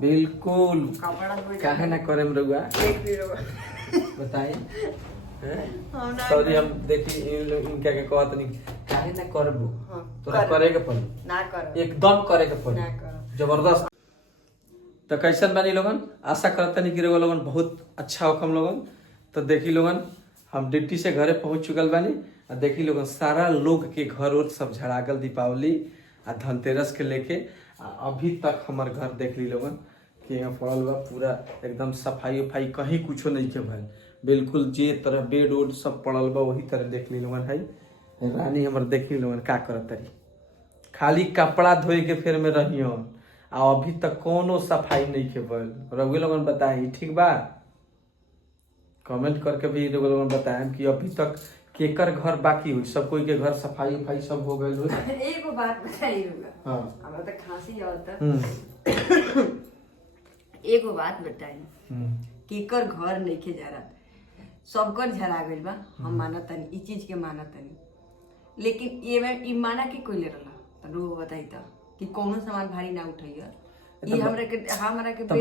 बिल्कुल काहे ना करे रउआ बताई। सॉरी हम देखी इनका के कहत नहीं काहे ना करबो तोरा करे के पड़ी ना कर एकदम करे के पड़ी जबरदस्त। तो कैसन बानी लोगन, आशा करता नहीं कि रउआ लोगन बहुत अच्छा होकम लोगन। तो देखी लोगन हम ड्यूटी से घरे पहुंच चुकल बानी आ देखी लोगन सारा लोग के घर और सब झड़ागल दीपावली आ धनतेरस के लेके अभी तक हमार घर देख ली लोगन कि यहाँ पड़ल बा पूरा एकदम सफाई उफाई कहीं कुछो नहीं के भइल। बिल्कुल जे तरह बेड उड सब पड़ल बा वही तरह देख ली लोगन है। रानी हमार देख ली लोगन का करत तारी, खाली कपड़ा धोए के फेर में रहियन आ अभी तक कोनो सफाई नहीं के भइल। रउआ लोगन बताई ठीक बा, कमेंट करके भी रउआ लोगन बताएं कि अभी तक केकर घर बाकी हुई। सब कोई के घर सफाई उफाई सब हो गइल होई। एगो बात बताई रुआ। हां हमरा त खांसी आवता। एगो बात बताई केकर घर नइखे जा रहा, सबकर झरा गइल बा। हम मानत तनी ई चीज के मानत तनी, लेकिन ये में ई माना के कोई ले रहला त रो बताई त कि कोनो सामान भारी ना उठाइया। ई हमरा के तो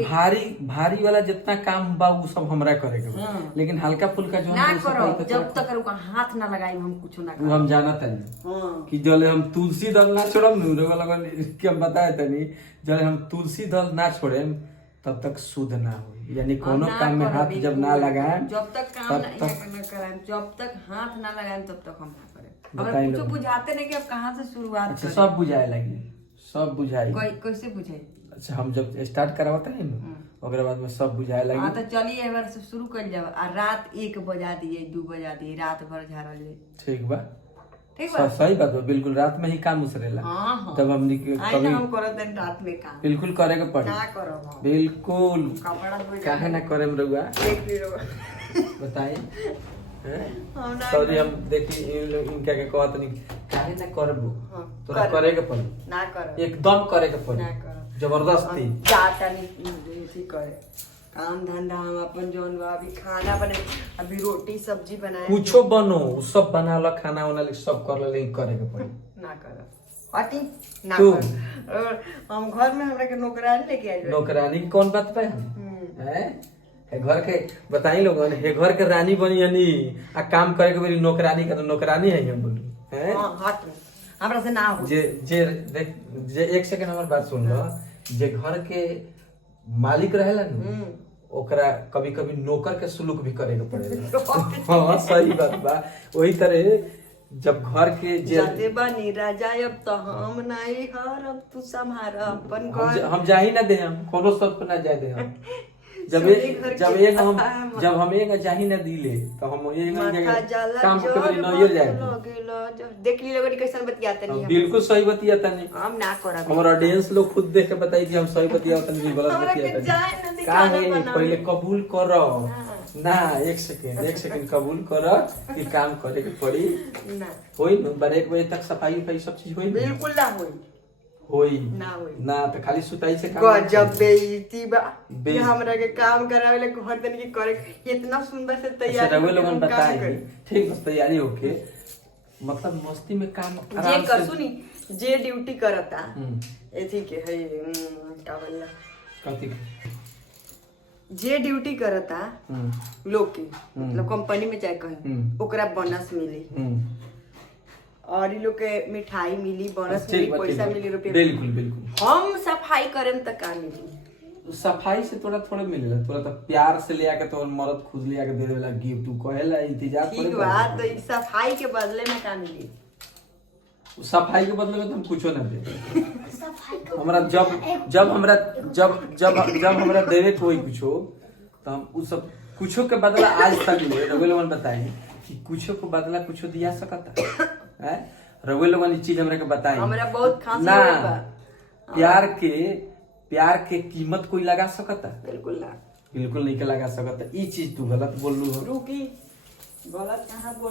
भारी वाला जितना काम बा वो सब हमरा करे के बा, लेकिन हल्का फुल्का जो ना करो जब तक रुका हाथ ना लगाई हम कुछ ना वो हम जानत नहीं कि जले हम तुलसी दल ना छोड़म नु रे लगन के हम बताए तनी जले हम तुलसी दल ना छोड़ेम तब तक शुद्ध ना हो। यानी कोनो काम में हाथ जब ना लगाए जब तक काम ना कराएं जब तक हाथ ना लगाएं तब तक हम ना करें। हमरा कुछ बुझाते नहीं कि अब कहां से शुरुआत करें। सब बुझाए लगी, सब बुझाई। कैसे बुझाई? अच्छा हम जब स्टार्ट करावत है ना ओकरे बाद में सब बुझाए लगी। हां तो चलिए एक बार से शुरू कर जाओ। आ रात 1 बजा दिए 2 बजा दिए रात भर झाड़ल ले। ठीक बा, ठीक बा, सही बात बा। बिल्कुल रात में ही काम उसरेला। हां तब हमनी कभी हम करत दिन रात में काम बिल्कुल करे के पड़ी ना करो बिल्कुल। कपड़ा धोए काहे ना करेम रउआ देख ली रउआ बताई। सॉरी हम देखी इनका के कहत नहीं काहे ना करबो तोरा करे के पड़ी ना कर एकदम करे के पड़ी जबरदस्ती। जाता नहीं ठीक करे काम धंधा हम अपन जौन बा अभी खाना बने अभी रोटी सब्जी बनाए कुछो बनो सब बना लो खाना वाना सब कर ले करे के पड़ी ना कर अति ना कर। हम घर में हमरा के नौकरानी लेके आइल नौकरानी की कौन बात पे हैं घर के बताई लोगन हे घर के रानी बनी यानी आ काम करे के मेरी नौकरानी का तो नौकरानी है हम बोलू हैं। हां हाथ में हमरा से ना हो जे जे जे एक सेकंड हमर बात सुन लो। जे घर के मालिक रहेला न ओकरा कभी कभी नौकर के सुलूक भी करे के पड़ेला। हां सही बात बा। वही तरह जब घर के जाते बानी राजा अब तो हम नहीं हर अब तू संभार अपन घर हम जा ही ना दे हम कोनो सब पे ना जाए दे हम जब हम एक जाही ना दिले तो हम काम के बड़ी नइयो जाए। देख ली लोगन कैसन बतियाते नहीं बिल्कुल सही बतियाता नहीं हम ना करब। हमर ऑडियंस लोग खुद देख के बताई कि हम सही बतियाता नहीं गलत बतियाता नहीं। का है पहले कबूल करो ना एक सेकंड कबूल करो कि काम करे के पड़ी ना होई न बार 1 बजे तक सफाई उफाई सब चीज होई बिल्कुल ना होई ना तो खाली सुताई से काम गजब बेइज्जती बा कि हमरा के काम करावे ले घर दिन की करे इतना सुंदर से तैयारी रउआ लोगन बताई ठीक बस तैयारी होके मतलब मस्ती में काम जे कर सुनी जे ड्यूटी करता एथी के है का बोलला कथि जे ड्यूटी करता लोग की मतलब कंपनी में चाहे कहीं ओकरा बोनस मिली और इ लोग के मिठाई मिली बोनस मिली पैसा मिली रुपया बिल्कुल हम सफाई करेम त का मिली सफाई से थोड़ा थोड़ा मिलेला थोड़ा तो प्यार से ले आके तो मर्द खुद ले आके दे देला गिफ्ट तू कहेला इंतजार करे ठीक बात तो सफाई के बदले में का मिली सफाई के बदले में तो हम कुछो ना दे हमरा जब हमरा देवे कोई कुछो तो हम उ सब कुछो के बदला आज तक ले रउआ लोगन बताई कि कुछो के बदला कुछो दिया सकता है। रउआ लोगन ई चीज हमरा के बताई हमरा बहुत खांसी होई बा। प्यार के कीमत कोई लगा सकता बिल्कुल नहीं के लगा सकता। ई चीज तू गलत बोल लू रुकी गलत कहां बोल